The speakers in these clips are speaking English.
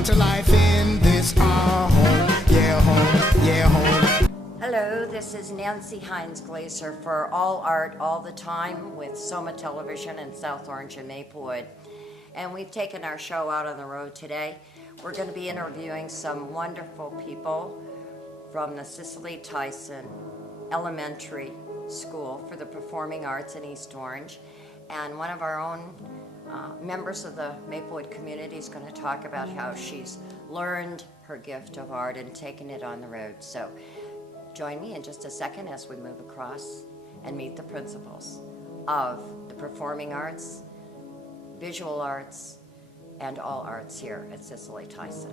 come to life in this our home, yeah, home, yeah, home. Hello, this is Nancy Hines Glaser for All Art All the Time with Soma Television in South Orange and Maplewood. And we've taken our show out on the road today. We're going to be interviewing some wonderful people from the Cicely Tyson Elementary School for the Performing Arts in East Orange. And one of our own members of the Maplewood community is going to talk about how she's learned her gift of art and taken it on the road. So join me in just a second as we move across and meet the principals of the performing arts, visual arts, and all arts here at Cicely Tyson.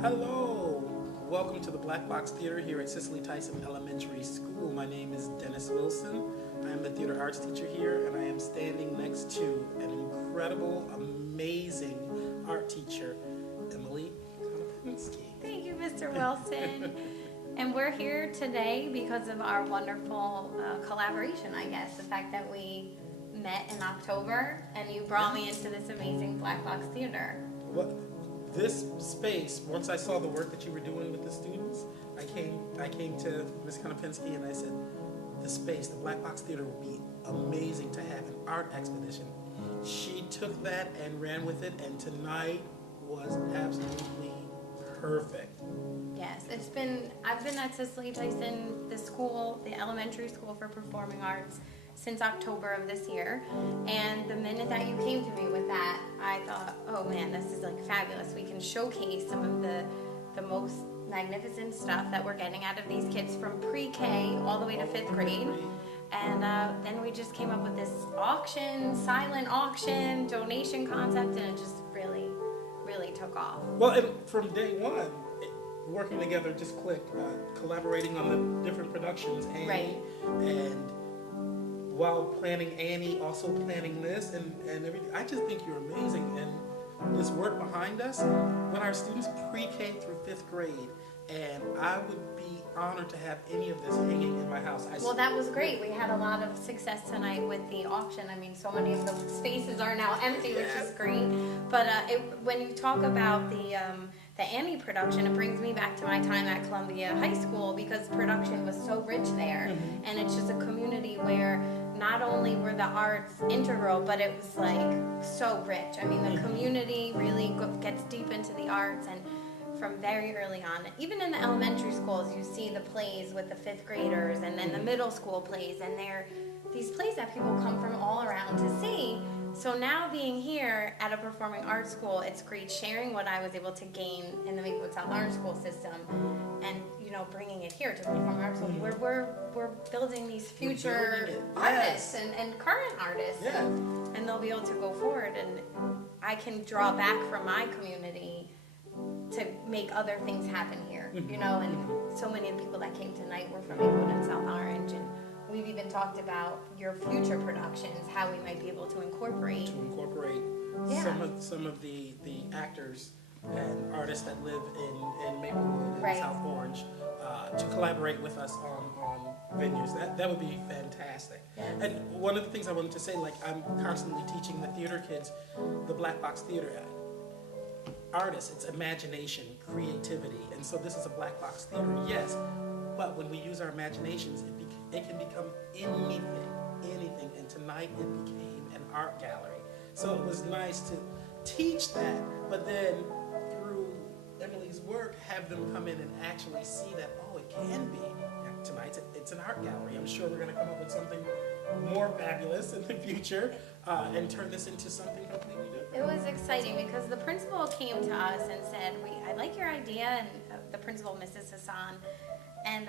Hello, welcome to the Black Box Theater here at Cicely Tyson Elementary School. My name is Dennis Wilson. I am the theater arts teacher here, and I am standing next to an incredible, amazing art teacher, Emily Konopinski. Thank you, Mr. Wilson. And we're here today because of our wonderful collaboration, I guess. The fact that we met in October and you brought me into this amazing Black Box Theater. Well, this space, once I saw the work that you were doing with the students, I came to Ms. Konopinski and I said, the space, the Black Box Theater would be amazing to have an art expedition. She took that and ran with it, and tonight was absolutely perfect. Yes, I've been at Cicely Tyson, the school, the elementary school for performing arts, since October of this year. And the minute that you came to me with that, I thought, oh man, this is like fabulous. We can showcase some of the most magnificent stuff that we're getting out of these kids from pre-K all the way to 5th grade. And then we just came up with this auction, silent auction, donation concept, and it just really, really took off. Well, and from day one, working together just clicked, collaborating on the different productions, Annie, right. And while planning Annie, also planning this and everything. I just think you're amazing, and this work behind us, when our students pre-K through 5th grade, and I would be honored to have any of this hanging in my house. Well, that was great. We had a lot of success tonight with the auction. I mean, so many of the spaces are now empty, which is great. But when you talk about the Annie production, it brings me back to my time at Columbia High School, because production was so rich there. And it's just a community where not only were the arts integral, but it was like so rich. I mean, the community really gets deep into the arts, and from very early on, even in the elementary schools, you see the plays with the 5th graders, and then the middle school plays, and they're these plays that people come from all around to see. So now being here at a performing arts school, it's great sharing what I was able to gain in the Maplewood South Orange school system, and bringing it here to the performing arts school. We're building these future artists and current artists, and they'll be able to go forward, and I can draw back from my community to make other things happen here, and so many of the people that came tonight were from Maplewood and South Orange, and we've even talked about your future productions, how we might be able to incorporate some of the actors and artists that live in Maplewood and South Orange to collaborate with us on venues. That would be fantastic. Yes. And one of the things I wanted to say, like, I'm constantly teaching the theater kids the Black Box Theater. Artists, it's imagination, creativity, and so this is a Black Box Theater, yes, but when we use our imaginations, it can become anything, and tonight it became an art gallery. So it was nice to teach that, but then through Emily's work, have them come in and actually see that, oh, it can be. Tonight it's an art gallery. I'm sure we're going to come up with something more fabulous in the future and turn this into something completely different. It was exciting because the principal came to us and said, I like your idea, and the principal, Mrs. Hassan, and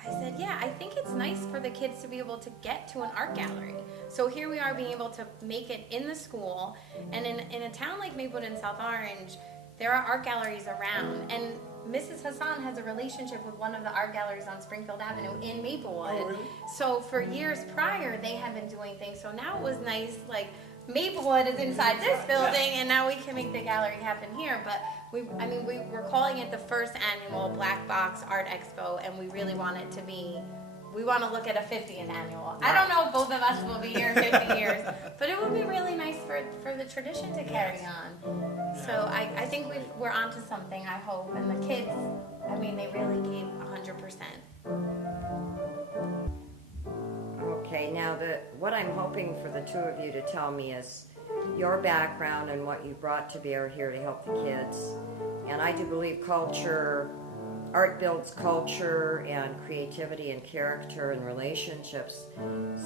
I said, yeah, I think it's nice for the kids to be able to get to an art gallery. So here we are being able to make it in the school, and in a town like Maplewood and South Orange, there are art galleries around, and Mrs. Hassan has a relationship with one of the art galleries on Springfield Avenue in Maplewood. Oh, really? So for years prior, they have been doing things. So now it was nice, like, Maplewood is inside this building, and now we can make the gallery happen here. But we're calling it the first annual Black Box Art Expo, and we really want it to be, we want to look at a 50th annual. I don't know if both of us will be here 50 years, but it would be really nice for for the tradition to carry on. So I think we're onto something, I hope. And the kids, I mean, they really gave 100%. Okay, now what I'm hoping for the two of you to tell me is your background and what you brought to bear here to help the kids. And I do believe art builds culture and creativity and character and relationships.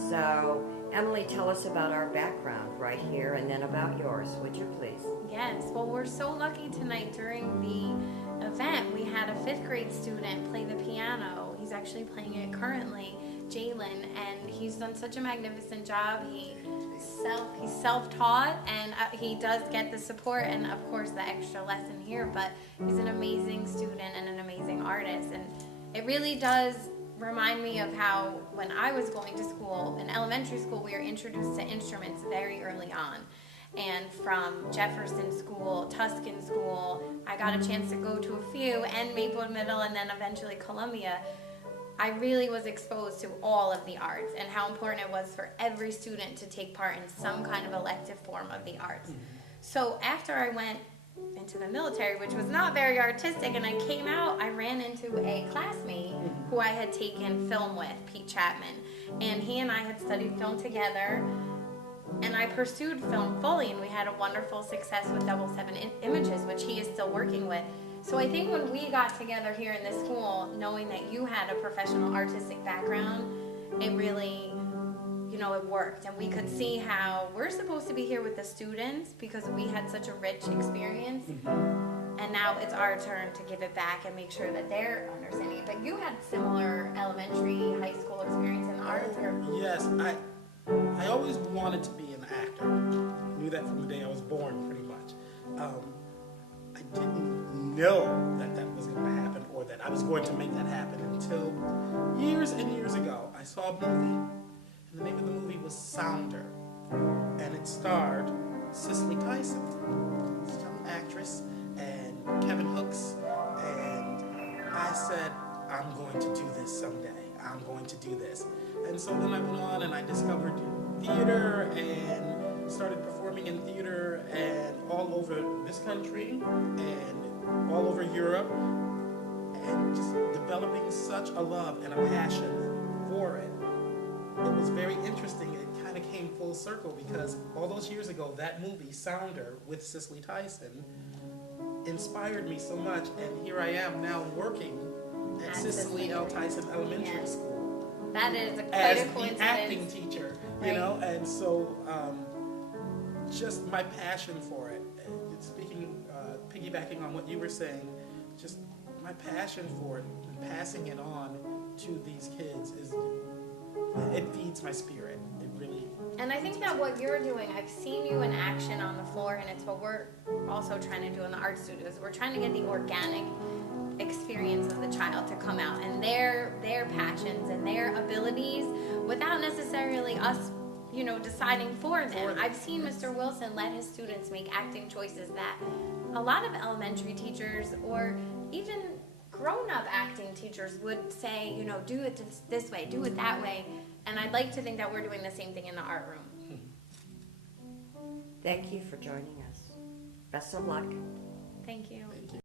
So, Emily, tell us about our background right here and then about yours, would you please? Yes, well, we're so lucky tonight during the event. We had a 5th grade student play the piano. He's actually playing it currently, Jalen, and he's done such a magnificent job. He's self-taught, and he does get the support and, of course, the extra lesson here, but he's an amazing student and an amazing artist. And it really does remind me of how when I was going to school, in elementary school, we were introduced to instruments very early on. And from Jefferson School, Tuscan School, I got a chance to go to a few, and Maplewood Middle, and then eventually Columbia. I really was exposed to all of the arts and how important it was for every student to take part in some kind of elective form of the arts. So after I went into the military, which was not very artistic, and I came out, I ran into a classmate who I had taken film with, Pete Chapman, and he and I had studied film together, and I pursued film fully, and we had a wonderful success with 7 Images, which he is still working with. So I think when we got together here in this school, knowing that you had a professional artistic background, it really, it worked. And we could see how we're supposed to be here with the students because we had such a rich experience. And now it's our turn to give it back and make sure that they're understanding it. But you had similar elementary, high school experience in the arts? Or? Yes, I always wanted to be an actor. I knew that from the day I was born, pretty much. I didn't know that was going to happen or that I was going to make that happen until years and years ago. I saw a movie, and the name of the movie was Sounder, and it starred Cicely Tyson, some actress, and Kevin Hooks, and I said, I'm going to do this someday. I'm going to do this. And so then I went on and I discovered theater and started performing in theater and all over this country and all over Europe, and just developing such a love and a passion for it. It was very interesting. It kind of came full circle because all those years ago, that movie, Sounder, with Cicely Tyson, inspired me so much, and here I am now working at Cicely L. Tyson Elementary School. That is quite as a coincidence. the acting teacher, right. And so just my passion for it. Piggybacking on what you were saying, just my passion for it and passing it on to these kids it feeds my spirit. It really. And I think that what you're doing, I've seen you in action on the floor, and it's what we're also trying to do in the art studios. We're trying to get the organic experience of the child to come out and their passions and their abilities without necessarily us deciding for them. I've seen Mr. Wilson let his students make acting choices that a lot of elementary teachers or even grown-up acting teachers would say, do it this way, do it that way. And I'd like to think that we're doing the same thing in the art room. Thank you for joining us. Best of luck. Thank you. Thank you.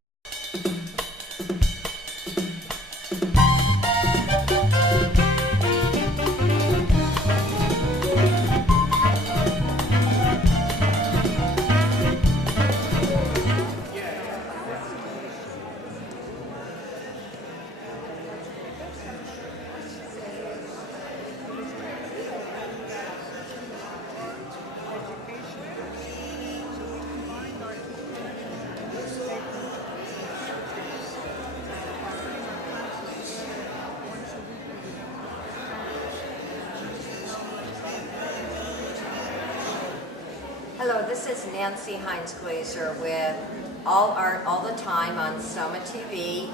Hello, this is Nancy Hines-Glaser with All Art All the Time on SOMAtv,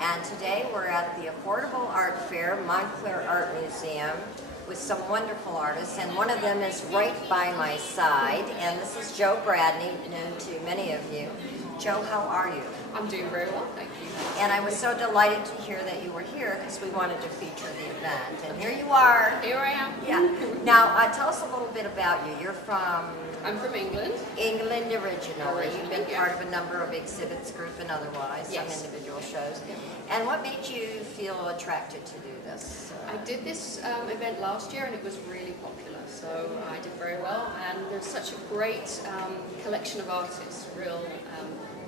and today we're at the Affordable Art Fair, Montclair Art Museum, with some wonderful artists, and one of them is right by my side, and this is Joe Bradney, known to many of you. Joe, how are you? I'm doing very well, thank you. And I was so delighted to hear that you were here because we wanted to feature the event, and here you are. Here I am. Yeah. Now, tell us a little bit about you. You're from I'm from England. England originally. You've been yeah. part of a number of exhibits, group and otherwise, Yes. some individual shows. And what made you feel attracted to do this? I did this event last year and it was really popular, so I did very well. And there's such a great collection of artists, real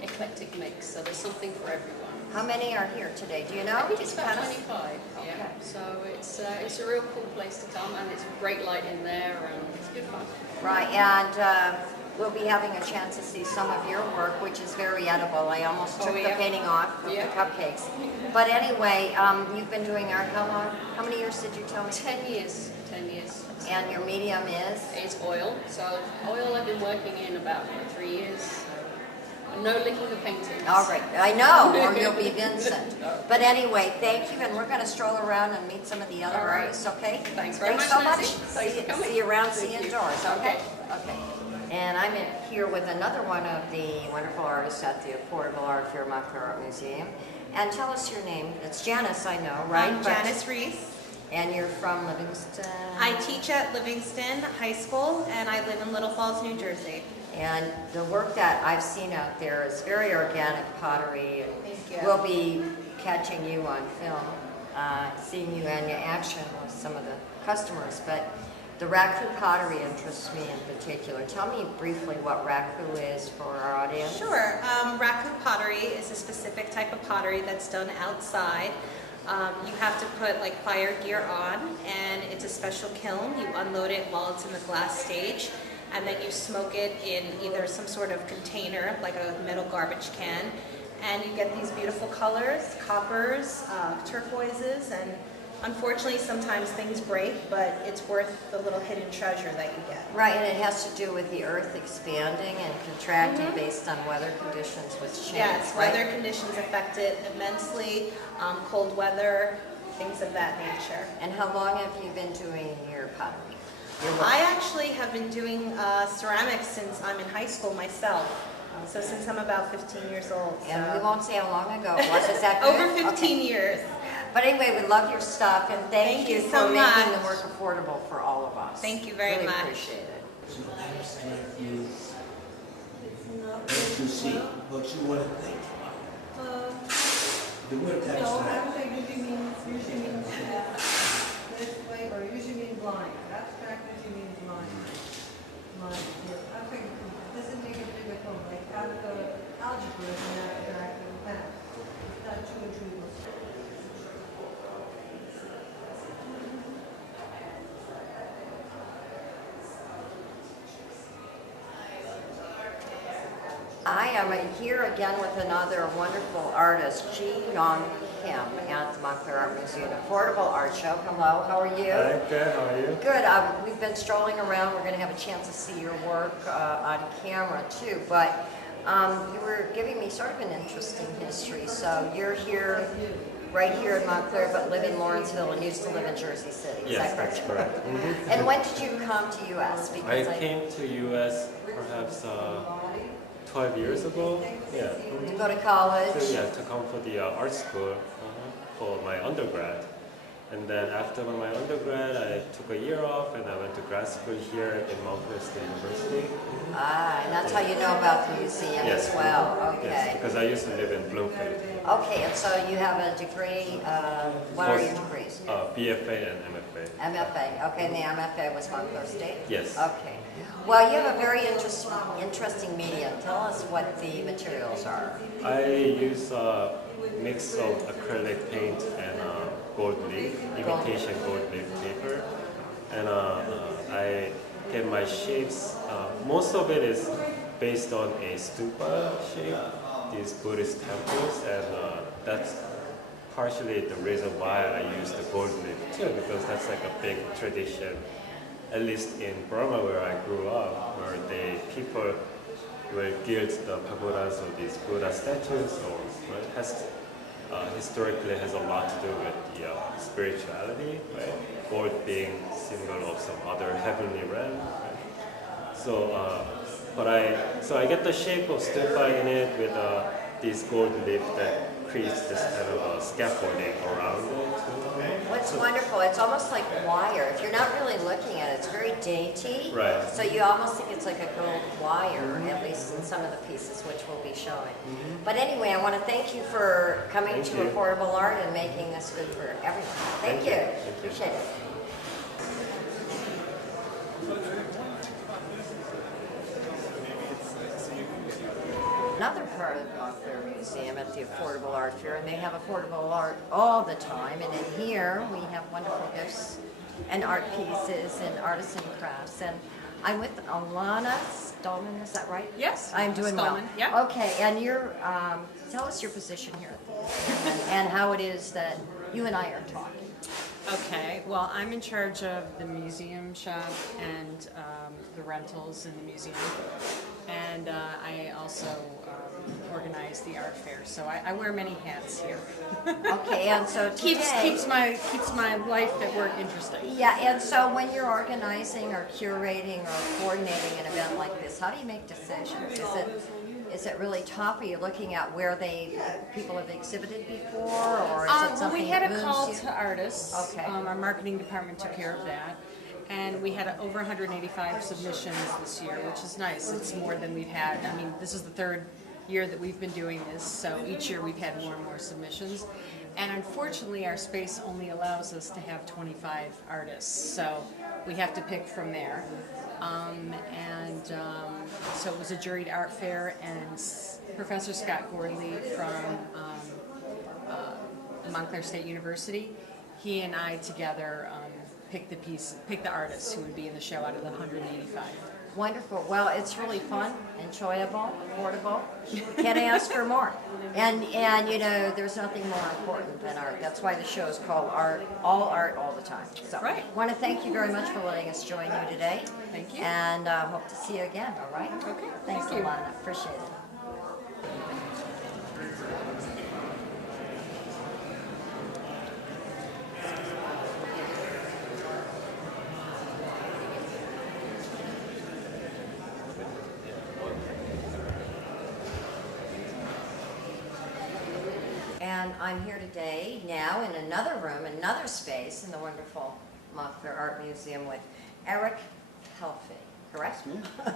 eclectic mix, so there's something for everyone. How many are here today? Do you know? I think it's about Did you 25, Okay. yeah. So it's a real cool place to come, and it's great light in there, and it's good fun. Right, and we'll be having a chance to see some of your work, which is very edible. I almost took the yeah. painting off of Yeah. the cupcakes. But anyway, you've been doing art how long? How many years did you tell me? 10 years, 10 years. And your medium is? It's oil. So oil I've been working in about 3 years. No licking the paintings. All right, I know, or you'll be Vincent. But anyway, thank you, and we're going to stroll around and meet some of the other All right. artists, okay? Thanks very much, so much. Nancy. Thanks for coming. See you around, Thank see you you. indoors, okay? Okay. Okay. And I'm here with another one of the wonderful artists at the Affordable Art Fair Montclair Art Museum. And tell us your name. It's Janice, I know, right? I'm Janice Reese. And you're from Livingston? I teach at Livingston High School and I live in Little Falls, New Jersey. And the work that I've seen out there is very organic pottery. Thank you. We'll be catching you on film, seeing you in action with some of the customers. But the raku pottery interests me in particular. Tell me briefly what raku is for our audience. Sure. Raku pottery is a specific type of pottery that's done outside. You have to put like fire gear on, and it's a special kiln. You unload it while it's in the glass stage, and then you smoke it in either some sort of container, like a metal garbage can, and you get these beautiful colors, coppers, turquoises, and unfortunately sometimes things break, but it's worth the little hidden treasure that you get. Right, and it has to do with the earth expanding and contracting based on weather conditions, which change, Yes, right? weather conditions affect it immensely, cold weather, things of that nature. And how long have you been doing your pottery? Your work? I actually have been doing ceramics since I'm in high school myself. So since I'm about 15 years old. And so. we won't say how long ago it was. Is that good? Over 15 Okay. years. But anyway, we love your stuff, and thank you for so making much. the work affordable for all of us. Thank you very really much. Appreciate it. What you see, what you want to think. The word that's No, right. abstract usually means this way, or usually means blind. Abstract usually means blind. Blind. Yeah. Abstract doesn't make a big difference. Like algebra is an abstract in math. It's not two and two equals. I am here again with another wonderful artist, Ji Young Kim, at the Montclair Art Museum Affordable Art Show. Hello, how are you? Hi, good. How are you? Good. We've been strolling around. We're going to have a chance to see your work on camera too. But you were giving me sort of an interesting history. So you're here, right here in Montclair, but live in Lawrenceville and used to live in Jersey City. Is Yes, that that's correct. And when did you come to U.S.? I came to U.S. perhaps 12 years ago. Yeah. to go to college. Yeah, to come for the art school for my undergrad. And then after my undergrad, I took a year off and I went to grad school here in Montclair State University. Ah, and that's how you know about the museum Yes. as well. Okay. Yes, because I used to live in Bloomfield. Okay, and so you have a degree, what are your degrees? BFA and MFA. MFA, okay, and the MFA was Montclair State? Yes. Okay. Well, you have a very interesting medium. Tell us what the materials are. I use a mix of acrylic paint and gold leaf, imitation gold leaf paper. And I get my shapes, most of it is based on a stupa shape, these Buddhist temples, and that's partially the reason why I use the gold leaf too, because that's like a big tradition, at least in Burma where I grew up, where people will gild the pagodas of these Buddha statues, or it has historically has a lot to do with the spirituality, right? Gold being symbol of some other heavenly realm, right? So I get the shape of stupa in it with this gold leaf that creates this kind of scaffolding around it. What's wonderful, it's almost like wire. If you're not really looking at it, it's very dainty. Right. So you almost think it's like a gold wire, at least in some of the pieces, which we'll be showing. But anyway, I want to thank you for coming Thank to you. Affordable Art and making this good for everyone. Thank you. Thank you. Appreciate it. Another part of the Fair Museum at the Affordable Art Fair, and they have affordable art all the time. And in here, we have wonderful gifts and art pieces and artisan crafts. And I'm with Alana Stallman, is that right? Yes, I'm doing well. Stallman, yeah. Okay, and you're, tell us your position here at the museum and how it is that you and I are talking. Okay, well, I'm in charge of the museum shop and the rentals in the museum. And I also organize the art fair, so I wear many hats here. Okay, and so today... keeps my life at work interesting. Yeah, and so when you're organizing or curating or coordinating an event like this, how do you make decisions? Is it really tough? Are you looking at where people have exhibited before, or is it Well, something we had that a call moves you? to artists. Okay. Our marketing department took care of that. And we had over 185 submissions this year, which is nice. It's more than we've had. I mean, this is the third year that we've been doing this, so each year we've had more and more submissions. And unfortunately, our space only allows us to have 25 artists, so we have to pick from there. So it was a juried art fair, and Professor Scott Gordley from Montclair State University, he and I together pick the artists who would be in the show out of the 185. Wonderful. Well, it's really fun, enjoyable, affordable. Can't ask for more. And you know, there's nothing more important than art. That's why the show is called Art all the time. So Right. I want to thank you very much for letting us join you today. Thank you. And hope to see you again, all right? Okay, Thanks, thank you. Alana. Appreciate it. And I'm here today now in another room, another space in the wonderful Montclair Art Museum with Eric Helfey, correct?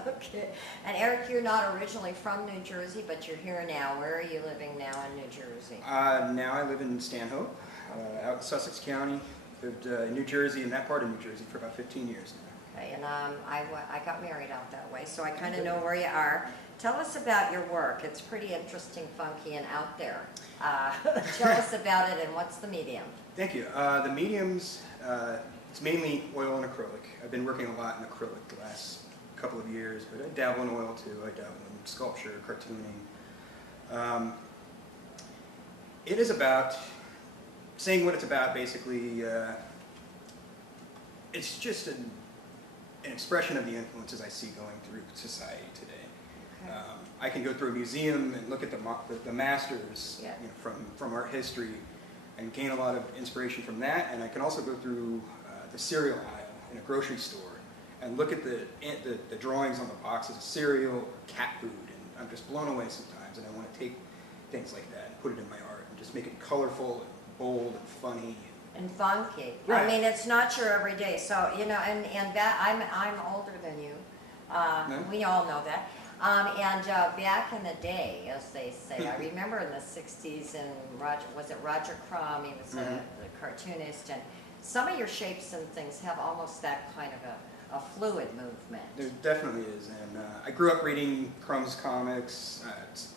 Okay. And Eric, you're not originally from New Jersey, but you're here now. Where are you living now in New Jersey? Now I live in Stanhope, out in Sussex County. Lived in New Jersey, in that part of New Jersey, for about 15 years now. Okay, and I got married out that way, so I kind of know where you are. Tell us about your work. It's pretty interesting, funky, and out there. Tell us about it, and what's the medium? Thank you. The mediums, it's mainly oil and acrylic. I've been working a lot in acrylic the last couple of years, but I dabble in oil too. I dabble in sculpture, cartooning. It is about, saying what it's about basically, it's just an expression of the influences I see going through society today. Okay. I can go through a museum and look at the masters, Yeah. you know, from art history and gain a lot of inspiration from that. And I can also go through the cereal aisle in a grocery store and look at the drawings on the boxes of cereal, cat food, and I'm just blown away sometimes. And I want to take things like that and put it in my art and just make it colorful and bold and funny. And funky. Right. I mean, it's not your everyday. So you know, and that I'm older than you. No? We all know that. Back in the day, as they say, I remember in the '60s, and Roger Crumb? He was the cartoonist, and some of your shapes and things have almost that kind of a fluid movement. There definitely is, and I grew up reading Crumb's comics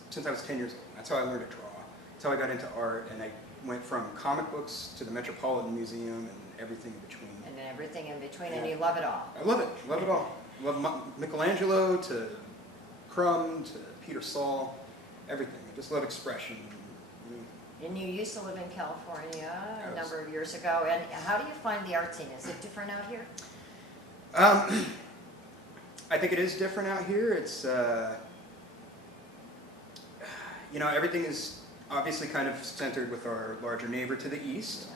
since I was 10 years old. That's how I learned to draw. That's how I got into art, and I went from comic books to the Metropolitan Museum and everything in between. And everything in between, and you love it all. I love it all. I love Michelangelo to Crumb to Peter Saul, everything. I just love expression. You know. And you used to live in California a number of years ago, and how do you find the art scene? Is it different out here? I think it is different out here. It's, you know, everything is obviously kind of centered with our larger neighbor to the east.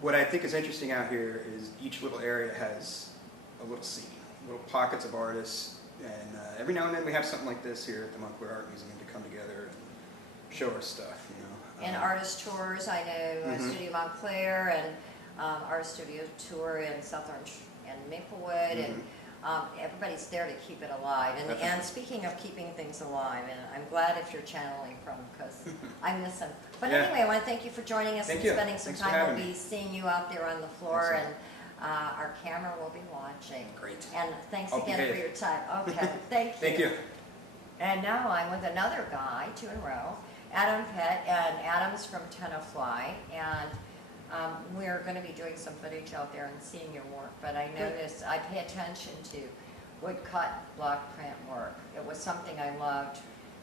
What I think is interesting out here is each little area has a little scene, little pockets of artists, and every now and then we have something like this here at the Montclair Art Museum to come together and show our stuff, you know. And artist tours, I know Studio Montclair and Artist Studio Tour in South Orange and Maplewood, and everybody's there to keep it alive. And speaking of keeping things alive, and I'm glad if you're channeling from, because I miss them. But anyway, I want to thank you for joining us and spending some time. We'll be seeing you out there on the floor, and our camera will be watching. Great. And thanks again for your time. Okay, thank you. Thank you. And now I'm with another guy, 2 in a row, Adam Pett, and Adam's from Tenafly, and we're going to be doing some footage out there and seeing your work. But I noticed, I pay attention to woodcut block print work. It was something I loved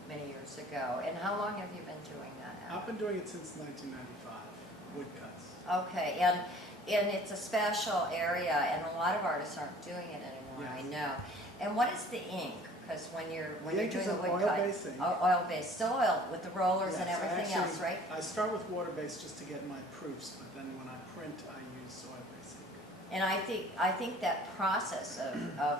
many years ago. And how long have you been doing that, Adam? I've been doing it since 1995, woodcuts. Okay, and it's a special area, and a lot of artists aren't doing it anymore, I know. And what is the ink? Because when you're doing a woodcut, oil-based ink. Oil-based, still oil with the rollers and Yes, everything else, right? I start with water-based just to get my proofs, but then when I print, I use oil-based ink. And I think that process of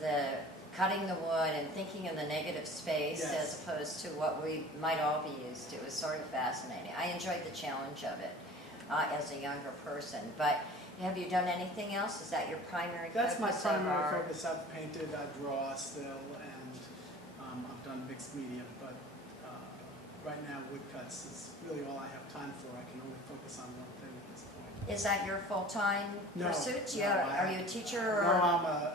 the cutting the wood and thinking in the negative space as opposed to what we might all be used to is sort of fascinating. I enjoyed the challenge of it as a younger person. But have you done anything else? Is that your primary focus? That's my primary focus. I've painted, I draw still, and I've done mixed media, but right now woodcuts is really all I have time for. I can only focus on one thing at this point. Is that your full-time pursuit? Are you a teacher? Or? No,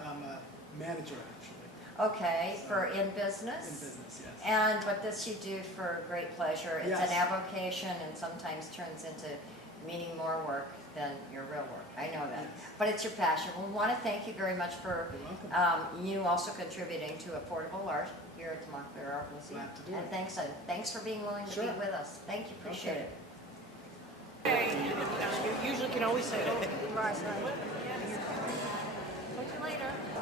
I'm a manager actually. Okay, So, in business? In business, yes. But this you do for great pleasure. It's an avocation and sometimes turns into meaning more work than your real work. I know that. Yes. But it's your passion. We want to thank you very much for you also contributing to affordable art here at the Montclair Art Museum. Glad to do And thanks for being willing to be with us. Thank you. Appreciate it. You usually can always say, oh, right.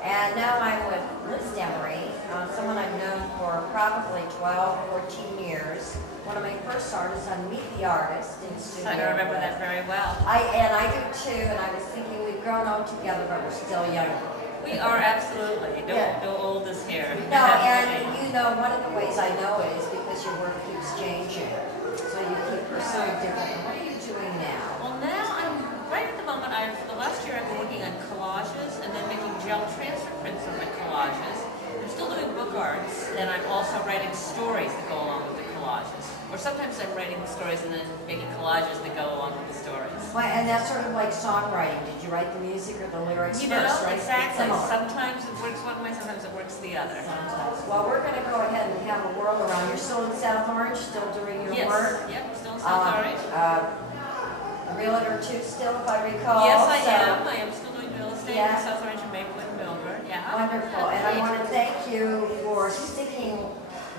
And now I'm with Liz Demery, someone I've known for probably 12, 14 years. One of my first artists on Meet the Artist in studio. I remember that very well. I do too, and I was thinking we've grown old together, but we're still young. We are absolutely. No oldest here. No, and you know, one of the ways I know it is because your work keeps changing. So you keep pursuing different. What are you doing now? Well, now right at the moment, for the last year I've been working on collages and then making gel transfer prints of my collages. I'm still doing book arts, and I'm also writing stories that go along with the collages. Or sometimes I'm writing the stories and then making collages that go along with the stories. Well, and that's sort of like songwriting. Did you write the music or the lyrics You know, first, right? exactly. Similar. Sometimes it works one way, sometimes it works the other. Sometimes. Well, we're going to go ahead and have a whirl around. You're still in South Orange, still doing your work? Yep, still in South Orange. Realtor too still, if I recall. Yes, I am. I am still doing real estate in South Orange and Maplewood and Milburn. Yeah. Wonderful. And I want to thank you for sticking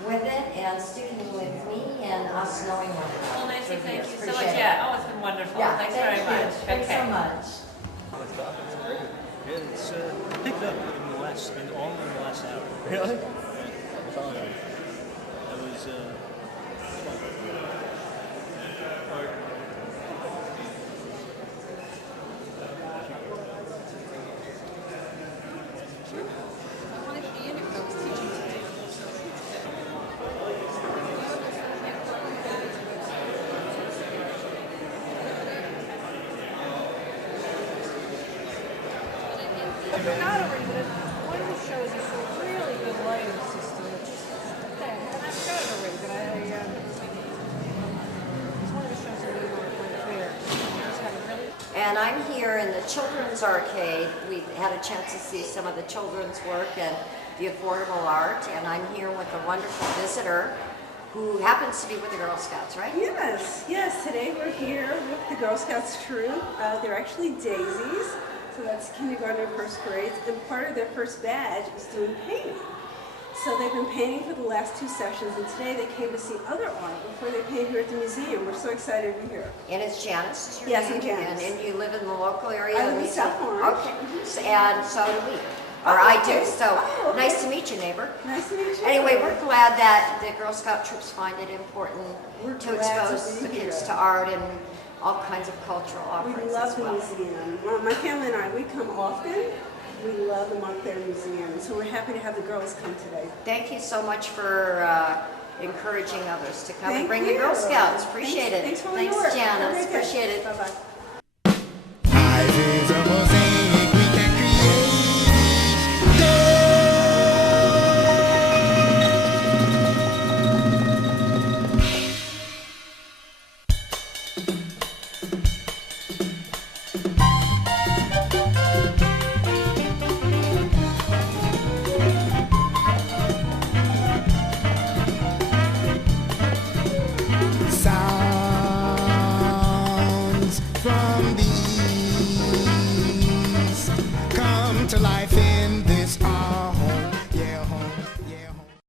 with it and sticking with me and us knowing one another. Well, Nancy, thank you so Appreciate much. it. Yeah. Oh, it's been wonderful. Yeah, Thanks very much. Thanks so much. It's picked up all in the last hour. Really? That was I forgot already, but one of the shows is a really good lighting system. And I've showed it already, but it's one of the shows that we were there. It's got a really. And I'm here in the Children's Arcade. We had a chance to see some of the children's work and the affordable art. And I'm here with a wonderful visitor who happens to be with the Girl Scouts, right? Yes. Today we're here with the Girl Scouts troop. They're actually daisies. So that's kindergarten and first grades, and part of their first badge is doing painting. So they've been painting for the last 2 sessions, and today they came to see other art before they paint here at the museum. We're so excited to be here. And it's Janice? Is your Yes, name? I'm Janice. And you live in the local area? I live in South Orange. Okay, and so do we. Or I do, so nice to meet you, neighbor. Nice to meet you. Anyway, we're glad that the Girl Scout troops find it important We're to glad to expose be the kids here. to art and all kinds of cultural offerings We love as the well. museum. Well, my family and I, we come often. We love the Montclair Museum, so we're happy to have the girls come today. Thank you so much for encouraging others to come and Thank bring you. the Girl Scouts. Appreciate Thanks it. for all your work. Have a Janice. great day. Appreciate it. Bye-bye.